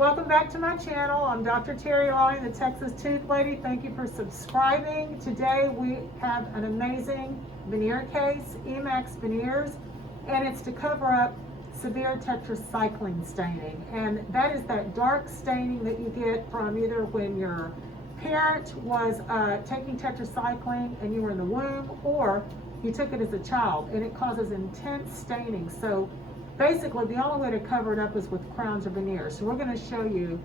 welcome back to my channel. I'm Dr. Terri Alani, the Texas Tooth Lady. Thank you for subscribing. Today we have an amazing veneer case, Emax Veneers, and it's to cover up severe tetracycline staining. And that is that dark staining that you get from either when your parent was taking tetracycline and you were in the womb, or you took it as a child, and it causes intense staining. So basically, the only way to cover it up is with crowns or veneers. So we're going to show you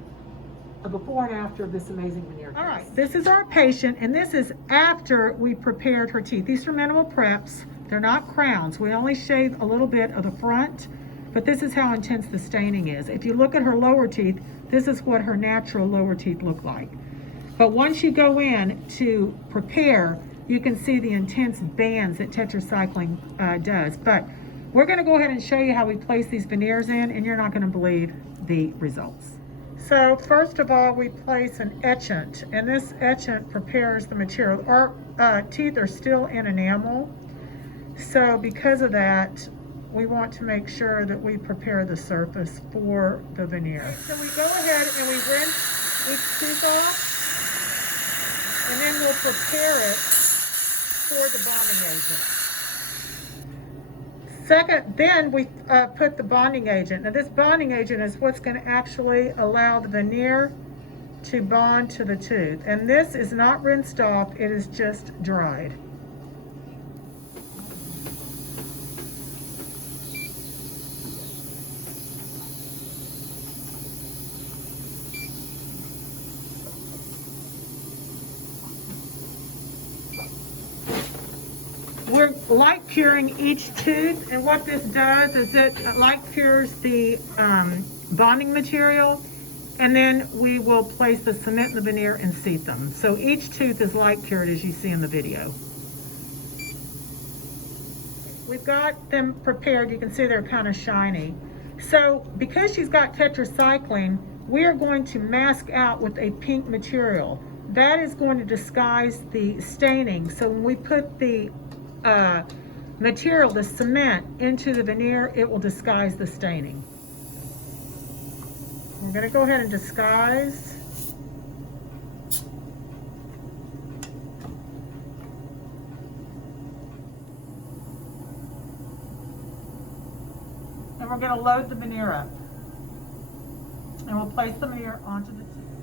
a before and after of this amazing veneer case. All right, this is our patient, and this is after we prepared her teeth. These are minimal preps. They're not crowns. We only shave a little bit of the front, but this is how intense the staining is. If you look at her lower teeth, this is what her natural lower teeth look like. But once you go in to prepare, you can see the intense bands that tetracycline does. But we're going to go ahead and show you how we place these veneers in, and you're not going to believe the results. So first of all, we place an etchant, and this etchant prepares the material. Our teeth are still in enamel, so because of that, we want to make sure that we prepare the surface for the veneer. So we go ahead and we rinse each tooth off, and then we'll prepare it for the bonding agent. Second, then we put the bonding agent. Now this bonding agent is what's going to actually allow the veneer to bond to the tooth. And this is not rinsed off, it is just dried. We're light curing each tooth, and what this does is it light cures the bonding material, and then we will place the cement and the veneer and seat them. So each tooth is light cured, as you see in the video. We've got them prepared. You can see they're kind of shiny. So because she's got tetracycline, we are going to mask out with a pink material. That is going to disguise the staining. So when we put the material, the cement, into the veneer, it will disguise the staining. We're going to go ahead and disguise. And we're going to load the veneer up. And we'll place the veneer onto the tooth.